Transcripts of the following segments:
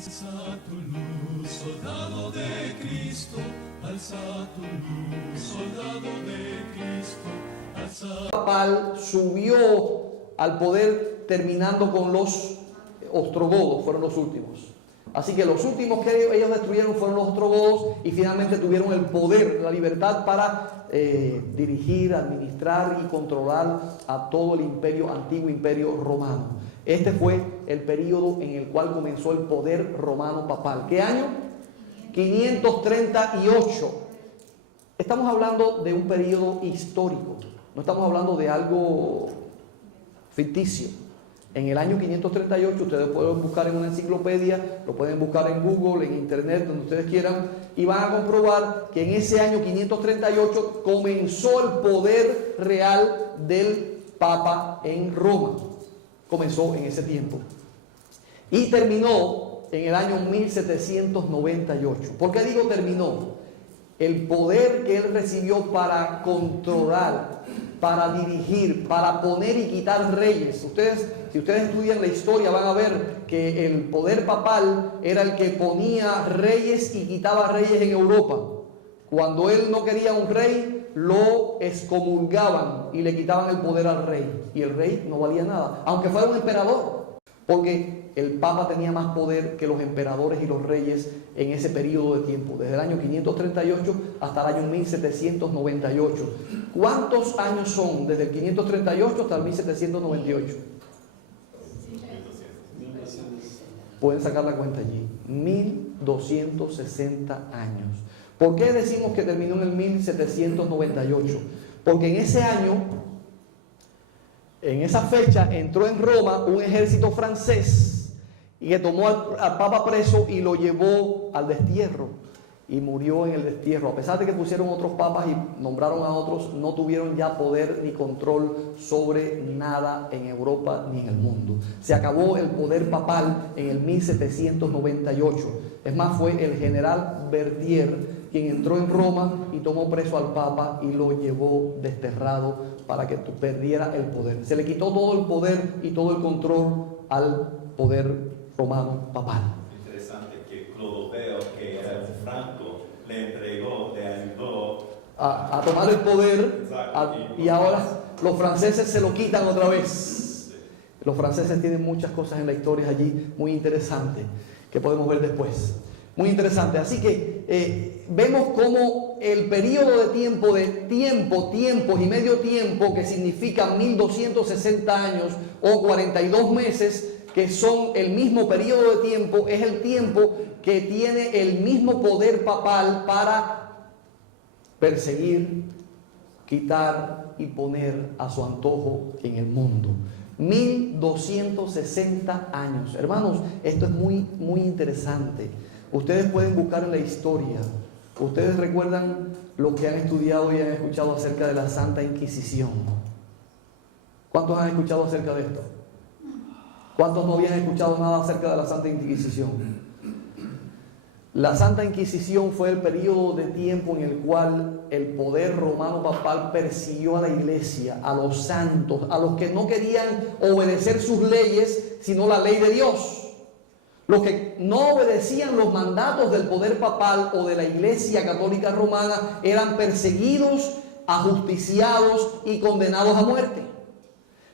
Alza tu luz, soldado de Cristo, alza tu luz, soldado de Cristo, alza. Papal subió al poder terminando con los ostrogodos, fueron los últimos. Así que los últimos que ellos destruyeron fueron los ostrogodos y finalmente tuvieron el poder, la libertad para dirigir, administrar y controlar a todo el imperio, antiguo imperio romano. Este fue el periodo en el cual comenzó el poder romano papal. ¿Qué año? 538. Estamos hablando de un periodo histórico, no estamos hablando de algo ficticio. En el año 538, ustedes pueden buscar en una enciclopedia, lo pueden buscar en Google, en internet, donde ustedes quieran, y van a comprobar que en ese año 538 comenzó el poder real del Papa en Roma. Comenzó en ese tiempo. Y terminó en el año 1798. ¿Por qué digo terminó? El poder que él recibió para controlar, para dirigir, para poner y quitar reyes. Si ustedes estudian la historia, van a ver que el poder papal era el que ponía reyes y quitaba reyes en Europa. Cuando él no quería un rey, lo excomulgaban y le quitaban el poder al rey. Y el rey no valía nada, aunque fuera un emperador, porque el Papa tenía más poder que los emperadores y los reyes en ese periodo de tiempo, desde el año 538 hasta el año 1798. ¿Cuántos años son desde el 538 hasta el 1798? Pueden sacar la cuenta allí. 1260 años. ¿Por qué decimos que terminó en el 1798? Porque en ese año, en esa fecha, entró en Roma un ejército francés y que tomó al Papa preso y lo llevó al destierro y murió en el destierro. A pesar de que pusieron otros papas y nombraron a otros, no tuvieron ya poder ni control sobre nada en Europa ni en el mundo. Se acabó el poder papal en el 1798. Es más, fue el general Verdier quien entró en Roma y tomó preso al Papa y lo llevó desterrado para que perdiera el poder. Se le quitó todo el poder y todo el control al poder romano papal. Interesante que Clodoveo, que era Franco, le entregó, le ayudó a tomar el poder, y ahora los franceses se lo quitan otra vez. Los franceses tienen muchas cosas en la historia allí muy interesantes que podemos ver después. Muy interesante. Así que vemos cómo el periodo de tiempos y medio tiempo, que significa 1260 años o 42 meses, que son el mismo periodo de tiempo, es el tiempo que tiene el mismo poder papal para perseguir, quitar y poner a su antojo en el mundo. 1260 años. Hermanos, esto es muy, muy interesante. Ustedes pueden buscar en la historia. Ustedes recuerdan lo que han estudiado y han escuchado acerca de la Santa Inquisición. ¿Cuántos han escuchado acerca de esto? ¿Cuántos no habían escuchado nada acerca de la Santa Inquisición? La Santa Inquisición fue el periodo de tiempo en el cual el poder romano papal persiguió a la iglesia, a los santos, a los que no querían obedecer sus leyes, sino la ley de Dios. Los que no obedecían los mandatos del poder papal o de la Iglesia Católica Romana eran perseguidos, ajusticiados y condenados a muerte.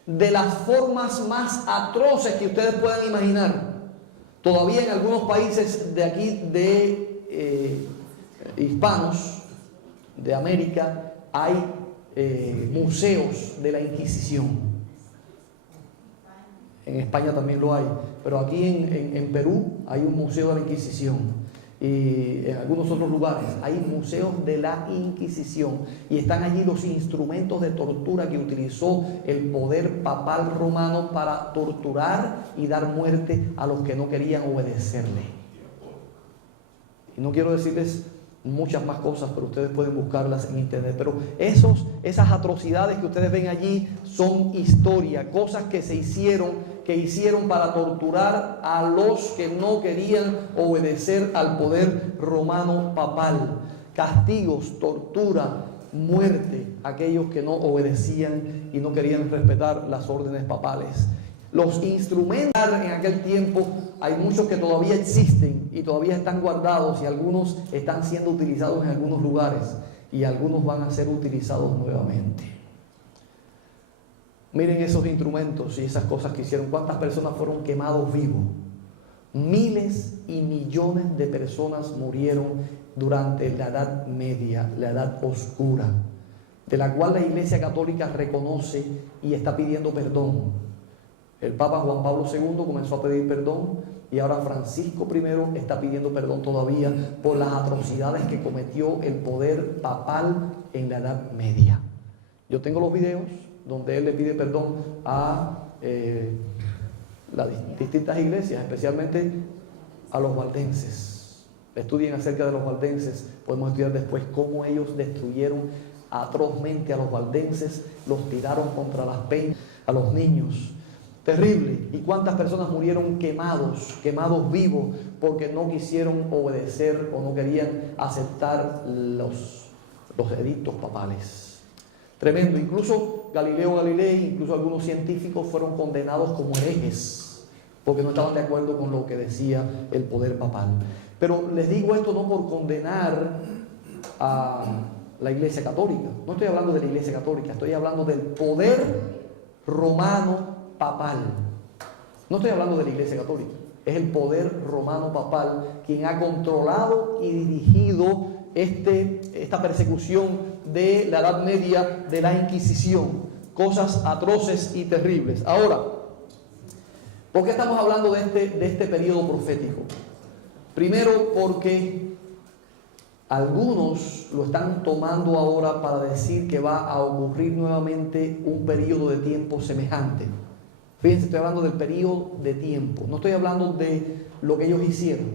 De las formas más atroces que ustedes puedan imaginar. Todavía en algunos países de aquí, de hispanos, de América, hay museos de la Inquisición. En España también lo hay, pero aquí en Perú hay un museo de la Inquisición y en algunos otros lugares hay museos de la Inquisición y están allí los instrumentos de tortura que utilizó el poder papal romano para torturar y dar muerte a los que no querían obedecerle. Y no quiero decirles muchas más cosas, pero ustedes pueden buscarlas en internet. Pero esas atrocidades que ustedes ven allí son historia, cosas que hicieron para torturar a los que no querían obedecer al poder romano papal. Castigos, tortura, muerte a aquellos que no obedecían y no querían respetar las órdenes papales. Los instrumentos en aquel tiempo, hay muchos que todavía existen y todavía están guardados y algunos están siendo utilizados en algunos lugares y algunos van a ser utilizados nuevamente. Miren esos instrumentos y esas cosas que hicieron. ¿Cuántas personas fueron quemados vivos? Miles y millones de personas murieron durante la Edad Media, la Edad Oscura, de la cual la Iglesia Católica reconoce y está pidiendo perdón. El Papa Juan Pablo II comenzó a pedir perdón y ahora Francisco I está pidiendo perdón todavía por las atrocidades que cometió el poder papal en la Edad Media. Yo tengo los videos donde él le pide perdón a las distintas iglesias, especialmente a los valdenses. Estudien acerca de los valdenses, podemos estudiar después cómo ellos destruyeron atrozmente a los valdenses, los tiraron contra las peñas, a los niños. Terrible. ¿Y cuántas personas murieron quemados vivos porque no quisieron obedecer o no querían aceptar los edictos papales? Tremendo. Incluso Galileo Galilei, incluso algunos científicos fueron condenados como herejes porque no estaban de acuerdo con lo que decía el poder papal. Pero les digo esto no por condenar a la Iglesia Católica. No estoy hablando de la Iglesia Católica, estoy hablando del poder romano papal. No estoy hablando de la Iglesia Católica, es el poder romano papal quien ha controlado y dirigido esta persecución de la Edad Media, de la Inquisición, cosas atroces y terribles. Ahora, ¿por qué estamos hablando de este periodo profético? Primero, porque algunos lo están tomando ahora para decir que va a ocurrir nuevamente un periodo de tiempo semejante. Fíjense, estoy hablando del periodo de tiempo, no estoy hablando de lo que ellos hicieron.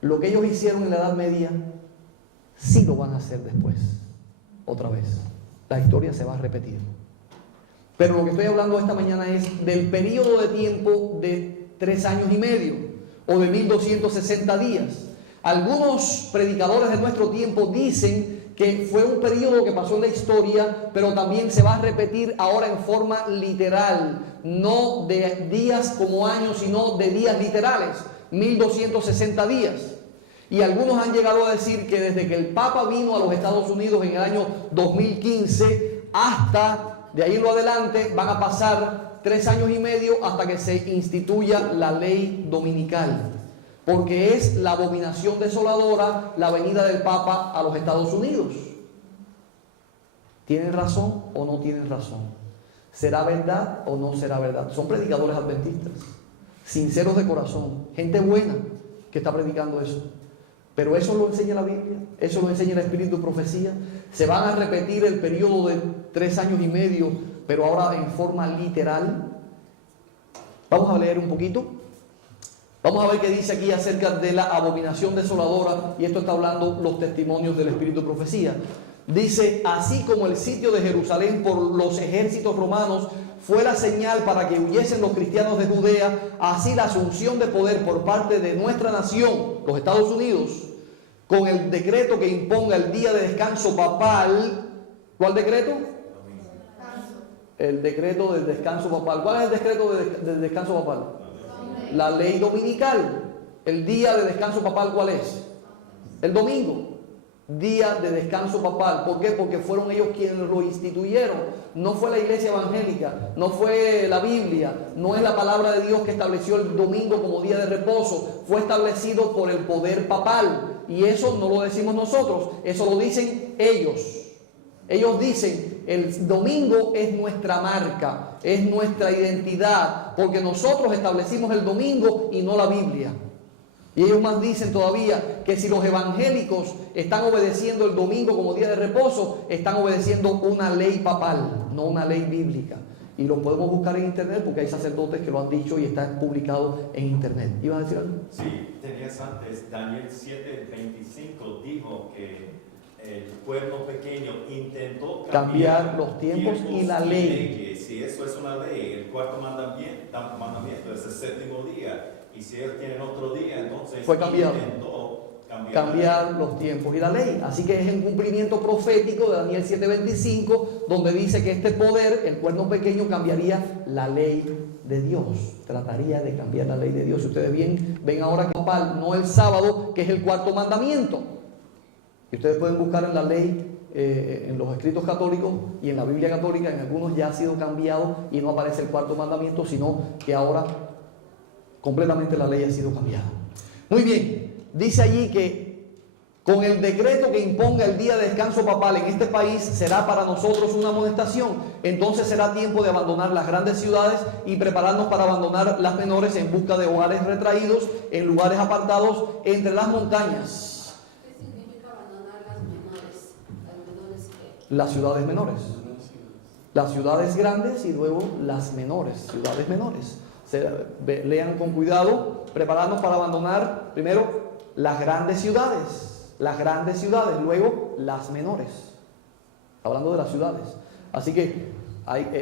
Lo que ellos hicieron en la Edad Media, sí lo van a hacer después, otra vez. La historia se va a repetir. Pero lo que estoy hablando esta mañana es del periodo de tiempo de 3 años y medio o de 1260 días. Algunos predicadores de nuestro tiempo dicen que fue un periodo que pasó en la historia, pero también se va a repetir ahora en forma literal, no de días como años, sino de días literales, 1260 días. Y algunos han llegado a decir que desde que el Papa vino a los Estados Unidos en el año 2015 hasta de ahí en lo adelante van a pasar 3 años y medio hasta que se instituya la ley dominical. Porque es la abominación desoladora la venida del Papa a los Estados Unidos. ¿Tienen razón o no tienen razón? ¿Será verdad o no será verdad? Son predicadores adventistas, sinceros de corazón, gente buena que está predicando eso. Pero eso lo enseña la Biblia, eso lo enseña el Espíritu de Profecía. Se van a repetir el periodo de 3 años y medio, pero ahora en forma literal. Vamos a leer un poquito. Vamos a ver qué dice aquí acerca de la abominación desoladora, y esto está hablando los testimonios del Espíritu de Profecía. Dice, así como el sitio de Jerusalén por los ejércitos romanos fue la señal para que huyesen los cristianos de Judea, así la asunción de poder por parte de nuestra nación, los Estados Unidos, con el decreto que imponga el día de descanso papal. ¿Cuál decreto? El decreto del descanso papal. ¿Cuál es el decreto del descanso papal? La ley dominical. El día de descanso papal, ¿cuál es? El domingo. Día de descanso papal. ¿Por qué? Porque fueron ellos quienes lo instituyeron. No fue la iglesia evangélica, no fue la Biblia, no es la palabra de Dios que estableció el domingo como día de reposo. Fue establecido por el poder papal. Y eso no lo decimos nosotros, eso lo dicen ellos. Ellos dicen, el domingo es nuestra marca, es nuestra identidad, porque nosotros establecimos el domingo y no la Biblia. Y ellos más dicen todavía que si los evangélicos están obedeciendo el domingo como día de reposo, están obedeciendo una ley papal, no una ley bíblica. Y lo podemos buscar en internet porque hay sacerdotes que lo han dicho y está publicado en internet. ¿Ibas a decir algo? Sí, tenías antes, Daniel 7:25 dijo que el pueblo pequeño intentó cambiar los tiempos y la ley. Si eso es una ley, el cuarto mandamiento es el séptimo día. Y si ellos tienen otro día, entonces fue cambiado. Intentó cambiar los tiempos y la ley. Así que es en cumplimiento profético de Daniel 7:25, donde dice que este poder, el cuerno pequeño, cambiaría la ley de Dios. Trataría de cambiar la ley de Dios. Si ustedes ven ahora que papal, no el sábado, que es el cuarto mandamiento. Y ustedes pueden buscar en la ley, en los escritos católicos y en la Biblia católica, en algunos ya ha sido cambiado y no aparece el cuarto mandamiento, sino que ahora completamente la ley ha sido cambiada. Muy bien, dice allí que con el decreto que imponga el día de descanso papal en este país será para nosotros una amonestación. Entonces será tiempo de abandonar las grandes ciudades y prepararnos para abandonar las menores en busca de hogares retraídos en lugares apartados entre las montañas. ¿Qué significa abandonar las menores? ¿Las menores qué? Las ciudades menores. Las ciudades grandes y luego las menores, ciudades menores. Lean con cuidado, prepararnos para abandonar primero las grandes ciudades, luego las menores. Hablando de las ciudades. Así que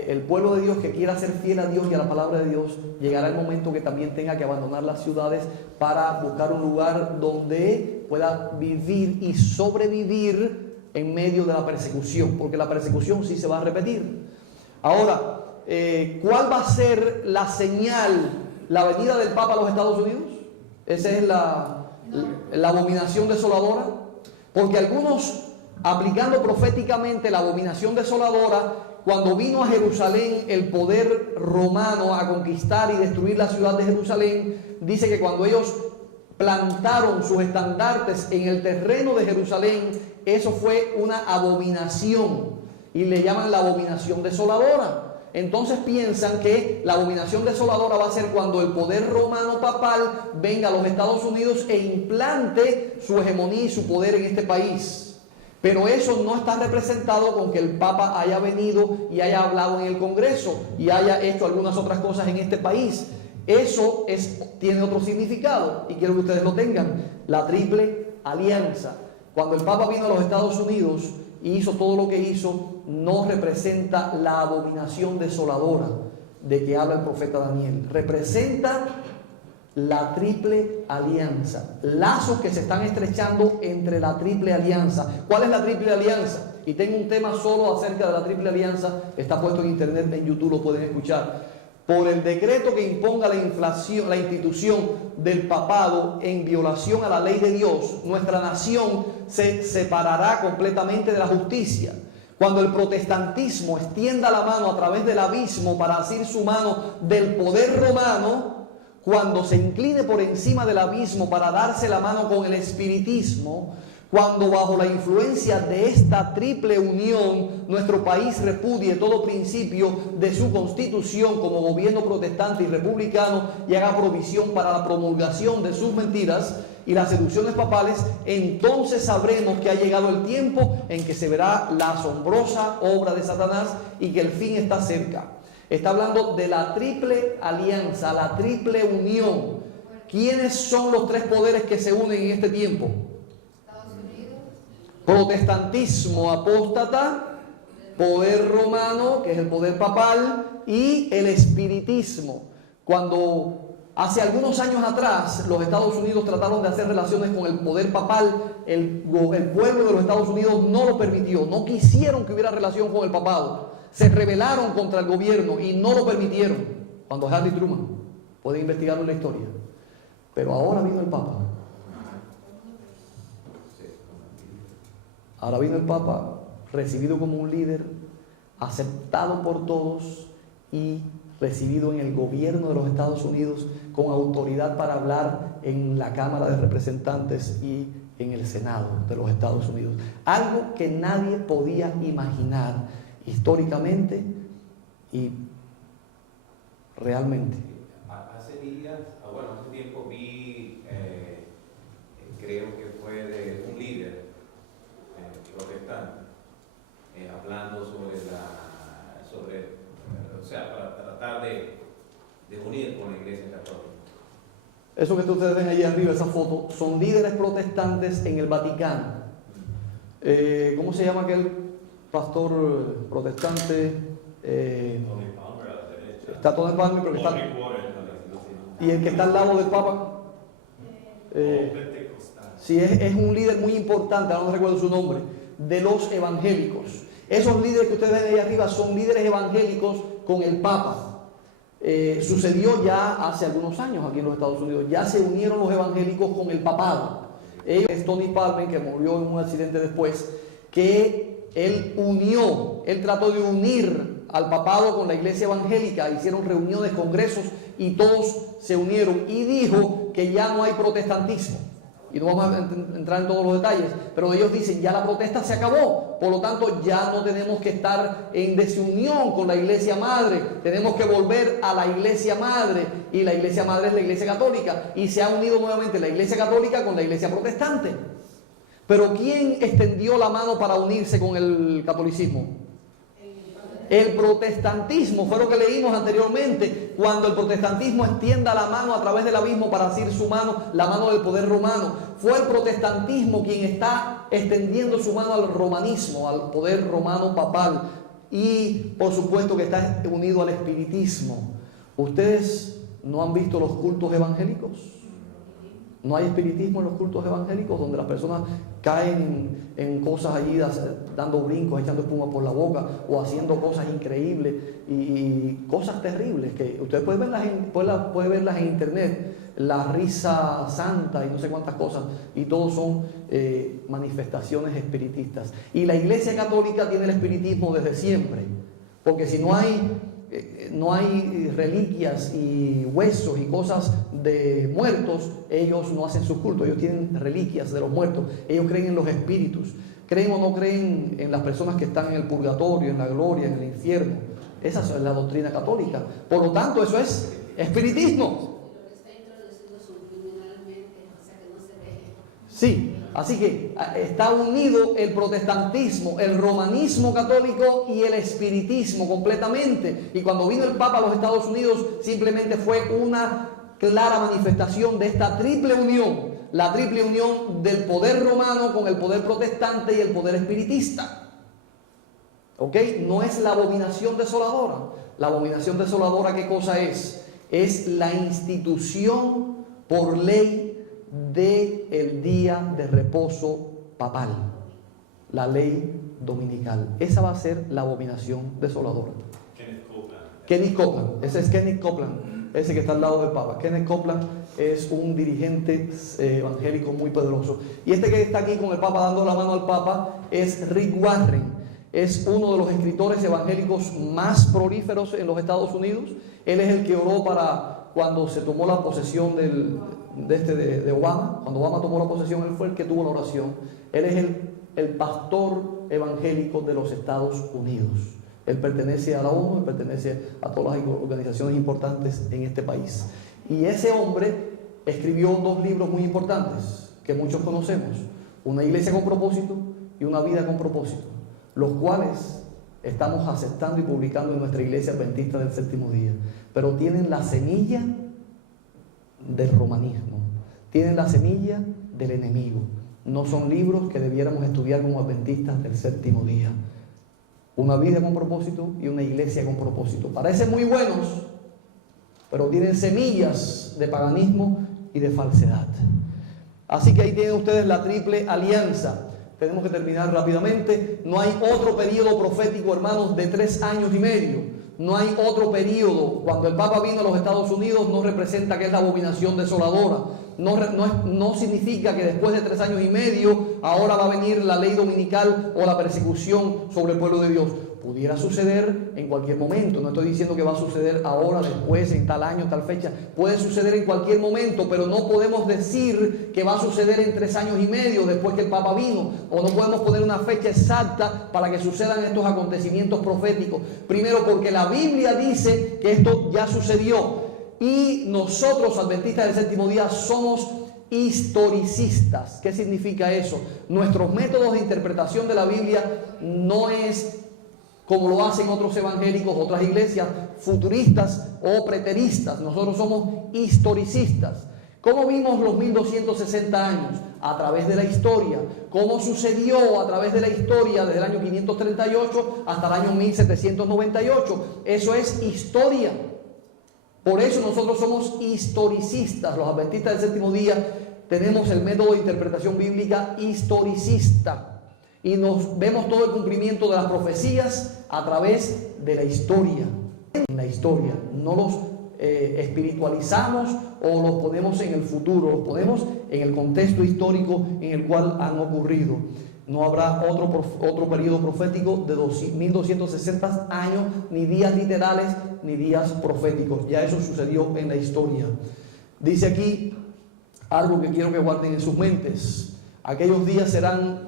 el pueblo de Dios que quiera ser fiel a Dios y a la palabra de Dios, llegará el momento que también tenga que abandonar las ciudades para buscar un lugar donde pueda vivir y sobrevivir en medio de la persecución, porque la persecución sí se va a repetir. Ahora, ¿cuál va a ser la señal, la venida del Papa a los Estados Unidos? Esa es la abominación desoladora. Porque algunos, aplicando proféticamente la abominación desoladora, cuando vino a Jerusalén el poder romano a conquistar y destruir la ciudad de Jerusalén, dice que cuando ellos plantaron sus estandartes en el terreno de Jerusalén, eso fue una abominación y le llaman la abominación desoladora. Entonces piensan que la abominación desoladora va a ser cuando el poder romano papal venga a los Estados Unidos e implante su hegemonía y su poder en este país. Pero eso no está representado con que el Papa haya venido y haya hablado en el Congreso y haya hecho algunas otras cosas en este país. Eso tiene otro significado y quiero que ustedes lo tengan. La triple alianza. Cuando el Papa vino a los Estados Unidos y hizo todo lo que hizo, no representa la abominación desoladora de que habla el profeta Daniel. Representa la triple alianza. Lazos que se están estrechando entre la triple alianza. ¿Cuál es la triple alianza? Y tengo un tema solo acerca de la triple alianza. Está puesto en internet, en YouTube, lo pueden escuchar. Por el decreto que imponga la institución del papado en violación a la ley de Dios, nuestra nación se separará completamente de la justicia. Cuando el protestantismo extienda la mano a través del abismo para asir su mano del poder romano, cuando se incline por encima del abismo para darse la mano con el espiritismo, cuando bajo la influencia de esta triple unión nuestro país repudie todo principio de su constitución como gobierno protestante y republicano y haga provisión para la promulgación de sus mentiras y las seducciones papales, entonces sabremos que ha llegado el tiempo en que se verá la asombrosa obra de Satanás y que el fin está cerca. Está hablando de la triple alianza, la triple unión. ¿Quiénes son los tres poderes que se unen en este tiempo? Protestantismo apóstata, poder romano, que es el poder papal, y el espiritismo. Cuando hace algunos años atrás los Estados Unidos trataron de hacer relaciones con el poder papal, el pueblo de los Estados Unidos no lo permitió, no quisieron que hubiera relación con el papado, se rebelaron contra el gobierno y no lo permitieron. Cuando Harry Truman, pueden investigarlo en la historia. Pero ahora vino el Papa. Ahora vino el Papa, recibido como un líder, aceptado por todos y recibido en el gobierno de los Estados Unidos con autoridad para hablar en la Cámara de Representantes y en el Senado de los Estados Unidos. Algo que nadie podía imaginar históricamente y realmente. Hace días, hace tiempo vi, creo que fue de un líder protestante, hablando para tratar de unir con la Iglesia Católica. Eso que ustedes ven allí arriba, esa foto, son líderes protestantes en el Vaticano. ¿Cómo se llama aquel pastor protestante? Tony Palmer a la derecha. Está Tony Palmer, pero que está... Y el que está al lado del Papa. Pentecostal. Sí, es un líder muy importante, ahora no recuerdo su nombre, de los evangélicos. Esos líderes que ustedes ven ahí arriba son líderes evangélicos con el Papa. Sucedió ya hace algunos años aquí en los Estados Unidos. Ya se unieron los evangélicos con el papado. Es Tony Palmer, que murió en un accidente después, que él trató de unir al papado con la iglesia evangélica. Hicieron reuniones, congresos y todos se unieron, y dijo que ya no hay protestantismo. Y no vamos a entrar en todos los detalles, pero ellos dicen, ya la protesta se acabó, por lo tanto ya no tenemos que estar en desunión con la iglesia madre, tenemos que volver a la iglesia madre, y la iglesia madre es la iglesia católica, y se ha unido nuevamente la iglesia católica con la iglesia protestante. Pero ¿quién extendió la mano para unirse con el catolicismo? El protestantismo, fue lo que leímos anteriormente. Cuando el protestantismo extienda la mano a través del abismo para asir su mano, la mano del poder romano, fue el protestantismo quien está extendiendo su mano al romanismo, al poder romano papal, y por supuesto que está unido al espiritismo. ¿Ustedes no han visto los cultos evangélicos? ¿No hay espiritismo en los cultos evangélicos donde las personas caen en cosas allí dando brincos, echando espuma por la boca o haciendo cosas increíbles y cosas terribles que ustedes pueden verlas en internet, la risa santa y no sé cuántas cosas, y todos son manifestaciones espiritistas? Y la Iglesia Católica tiene el espiritismo desde siempre, porque si no hay reliquias y huesos y cosas de muertos, ellos no hacen su culto. Ellos tienen reliquias de los muertos, ellos creen en los espíritus. ¿Creen o no creen en las personas que están en el purgatorio, en la gloria, en el infierno? Esa es la doctrina católica. Por lo tanto, eso es espiritismo. Lo que está introduciendo subliminalmente, o sea que no se ve. Sí, así que está unido el protestantismo, el romanismo católico y el espiritismo completamente. Y cuando vino el Papa a los Estados Unidos, simplemente fue una clara manifestación de esta triple unión, la triple unión del poder romano con el poder protestante y el poder espiritista. ¿Ok? No es la abominación desoladora. La abominación desoladora, ¿qué cosa es? Es la institución por ley del día de reposo papal, la ley dominical. Esa va a ser la abominación desoladora. Kenneth Copeland, ese es Kenneth Copeland, ese que está al lado del Papa. Kenneth Copeland es un dirigente evangélico muy poderoso. Y este que está aquí con el Papa dando la mano al Papa es Rick Warren. Es uno de los escritores evangélicos más prolíferos en los Estados Unidos. Él es el que oró para cuando se tomó la posesión de Obama. Cuando Obama tomó la posesión, él fue el que tuvo la oración. Él es el pastor evangélico de los Estados Unidos. Él pertenece a la ONU, él pertenece a todas las organizaciones importantes en este país. Y ese hombre escribió dos libros muy importantes que muchos conocemos: Una iglesia con propósito y Una vida con propósito, los cuales estamos aceptando y publicando en nuestra iglesia adventista del séptimo día. Pero tienen la semilla del romanismo, tienen la semilla del enemigo. No son libros que debiéramos estudiar como adventistas del séptimo día. Una vida con propósito y Una iglesia con propósito parecen muy buenos, pero tienen semillas de paganismo y de falsedad. Así que ahí tienen ustedes la triple alianza. Tenemos que terminar rápidamente. No hay otro periodo profético, hermanos, de 3 años y medio. No hay otro periodo. Cuando el Papa vino a los Estados Unidos, no representa que es la abominación desoladora. No significa que después de 3 años y medio ahora va a venir la ley dominical o la persecución sobre el pueblo de Dios. Pudiera suceder en cualquier momento. No estoy diciendo que va a suceder ahora, después, en tal año, tal fecha. Puede suceder en cualquier momento, pero no podemos decir que va a suceder en 3 años y medio después que el Papa vino. O no podemos poner una fecha exacta para que sucedan estos acontecimientos proféticos. Primero, porque la Biblia dice que esto ya sucedió. Y nosotros, adventistas del séptimo día, somos historicistas. ¿Qué significa eso? Nuestros métodos de interpretación de la Biblia no es como lo hacen otros evangélicos, otras iglesias, futuristas o preteristas. Nosotros somos historicistas. ¿Cómo vimos los 1260 años? A través de la historia. ¿Cómo sucedió a través de la historia desde el año 538 hasta el año 1798? Eso es historia. Por eso nosotros somos historicistas. Los adventistas del séptimo día tenemos el método de interpretación bíblica historicista y nos vemos todo el cumplimiento de las profecías a través de la historia. En la historia, no los espiritualizamos o los ponemos en el futuro, los ponemos en el contexto histórico en el cual han ocurrido. No habrá otro periodo profético de 1260 años, ni días literales, ni días proféticos. Ya eso sucedió en la historia. Dice aquí algo que quiero que guarden en sus mentes. Aquellos días serán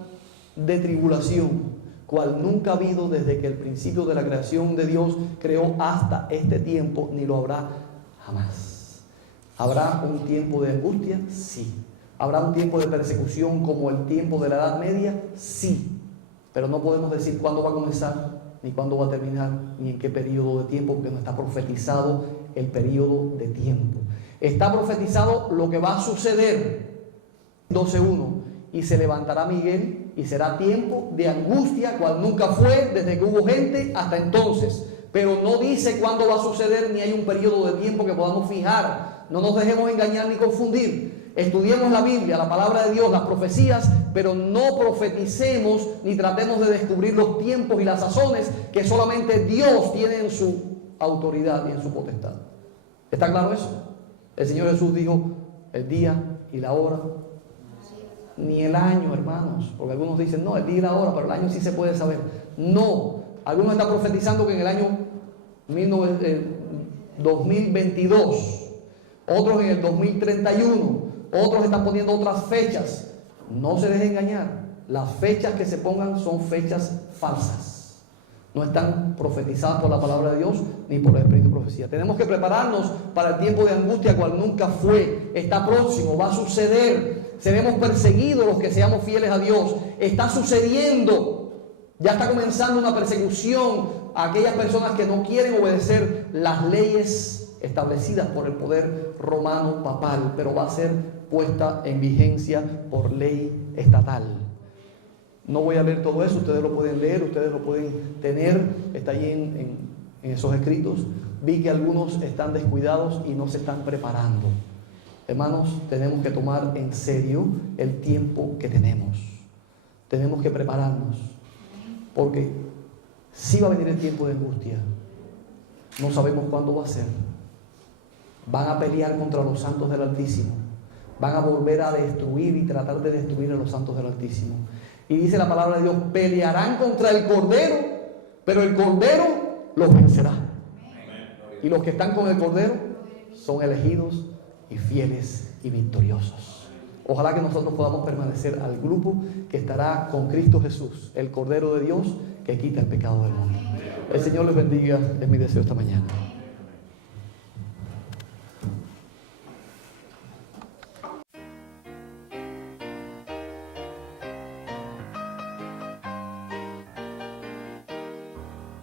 de tribulación, cual nunca ha habido desde que el principio de la creación de Dios creó hasta este tiempo, ni lo habrá jamás. ¿Habrá un tiempo de angustia? Sí. ¿Habrá un tiempo de persecución como el tiempo de la Edad Media? Sí. Pero no podemos decir cuándo va a comenzar, ni cuándo va a terminar, ni en qué periodo de tiempo, porque no está profetizado el periodo de tiempo. Está profetizado lo que va a suceder. 12:1. Y se levantará Miguel y será tiempo de angustia, cual nunca fue desde que hubo gente hasta entonces. Pero no dice cuándo va a suceder, ni hay un periodo de tiempo que podamos fijar. No nos dejemos engañar ni confundir. Estudiemos la Biblia, la palabra de Dios, las profecías, pero no profeticemos ni tratemos de descubrir los tiempos y las sazones que solamente Dios tiene en su autoridad y en su potestad. ¿Está claro eso? El Señor Jesús dijo el día y la hora, ni el año, hermanos, porque algunos dicen, no, el día y la hora, pero el año sí se puede saber. No, algunos están profetizando que en el año 2022, otros en el 2031, otros están poniendo otras fechas. No se dejen engañar, las fechas que se pongan son fechas falsas. No están profetizadas por la palabra de Dios ni por el Espíritu de profecía. Tenemos que prepararnos para el tiempo de angustia, cual nunca fue. Está próximo, va a suceder. Seremos perseguidos los que seamos fieles a Dios. Está sucediendo. Ya está comenzando una persecución a aquellas personas que no quieren obedecer las leyes establecidas por el poder romano papal, pero va a ser puesta en vigencia por ley estatal. No voy a leer todo eso, ustedes lo pueden leer, ustedes lo pueden tener, está ahí en esos escritos. Vi que algunos están descuidados y no se están preparando. Hermanos, tenemos que tomar en serio el tiempo que tenemos. Tenemos que prepararnos, porque sí va a venir el tiempo de angustia. No sabemos cuándo va a ser. Van a pelear contra los santos del Altísimo. Van a volver a destruir y tratar de destruir a los santos del Altísimo. Y dice la palabra de Dios, pelearán contra el Cordero, pero el Cordero los vencerá. Y los que están con el Cordero son elegidos y fieles y victoriosos. Ojalá que nosotros podamos permanecer al grupo que estará con Cristo Jesús, el Cordero de Dios que quita el pecado del mundo. El Señor les bendiga, es mi deseo esta mañana.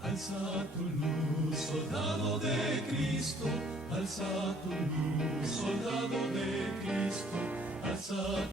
Alza tu luz, soldado de Cristo, alza tu luz, soldado de Cristo, alza